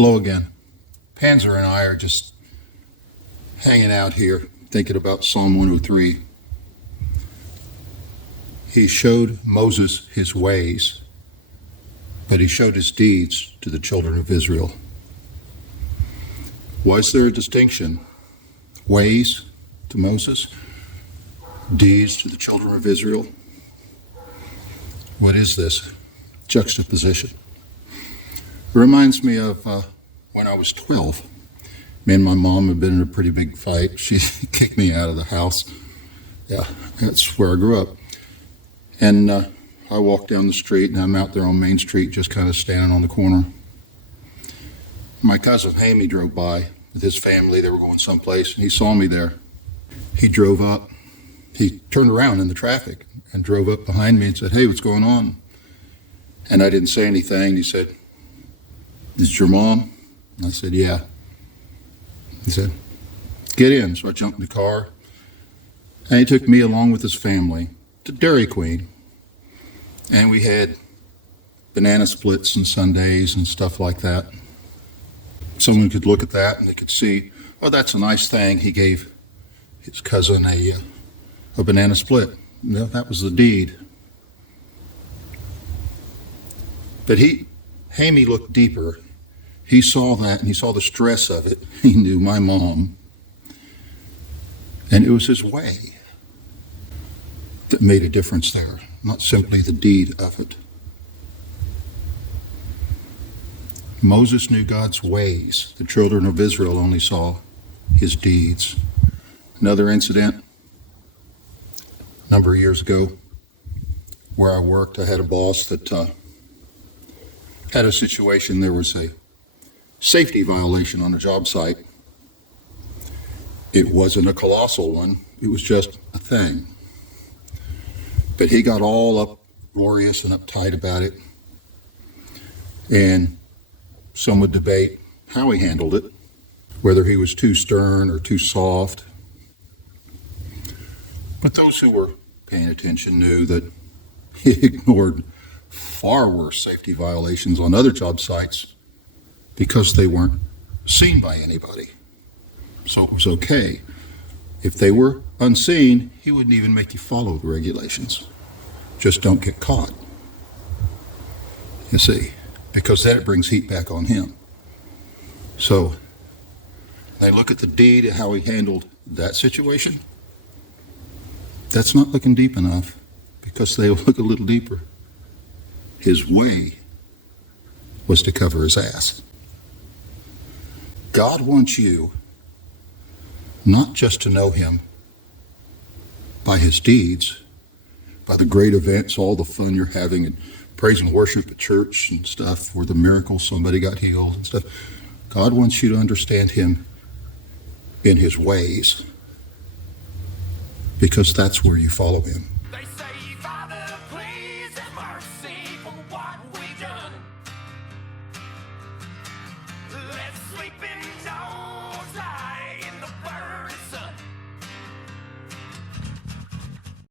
Hello again. Panzer and I are just hanging out here thinking about Psalm 103. He showed Moses his ways, but he showed his deeds to the children of Israel. Was there a distinction? Ways to Moses, deeds to the children of Israel? What is this juxtaposition? It reminds me of when I was 12. Me and my mom had been in a pretty big fight. She kicked me out of the house. Yeah, that's where I grew up. And I walked down the street, and I'm out there on Main Street just kind of standing on the corner. My cousin Hammy drove by with his family. They were going someplace, and he saw me there. He drove up. He turned around in the traffic and drove up behind me and said, "Hey, what's going on?" And I didn't say anything. He said, "Is it your mom?" And I said, "Yeah." He said, "Get in." So I jumped in the car, and he took me along with his family to Dairy Queen. And we had banana splits and sundaes and stuff like that. Someone could look at that and they could see, oh, that's a nice thing. He gave his cousin a banana split. No, that was the deed. But Hammy looked deeper. He saw that and he saw the stress of it. He knew my mom. And it was his way that made a difference there, not simply the deed of it. Moses knew God's ways. The children of Israel only saw his deeds. Another incident, a number of years ago, where I worked, I had a boss that had a situation. There was a safety violation on a job site. It wasn't a colossal one. It was just a thing. But he got all uproarious and uptight about it. And some would debate how he handled it, whether he was too stern or too soft. But those who were paying attention knew that he ignored far worse safety violations on other job sites because they weren't seen by anybody. So it was okay. If they were unseen, he wouldn't even make you follow the regulations. Just don't get caught. You see, because then it brings heat back on him. So they look at the deed and how he handled that situation. That's not looking deep enough, because they look a little deeper. His way was to cover his ass. God wants you not just to know him by his deeds, by the great events, all the fun you're having and praise and worship at church and stuff, where the miracles, somebody got healed and stuff. God wants you to understand him in his ways, because that's where you follow him.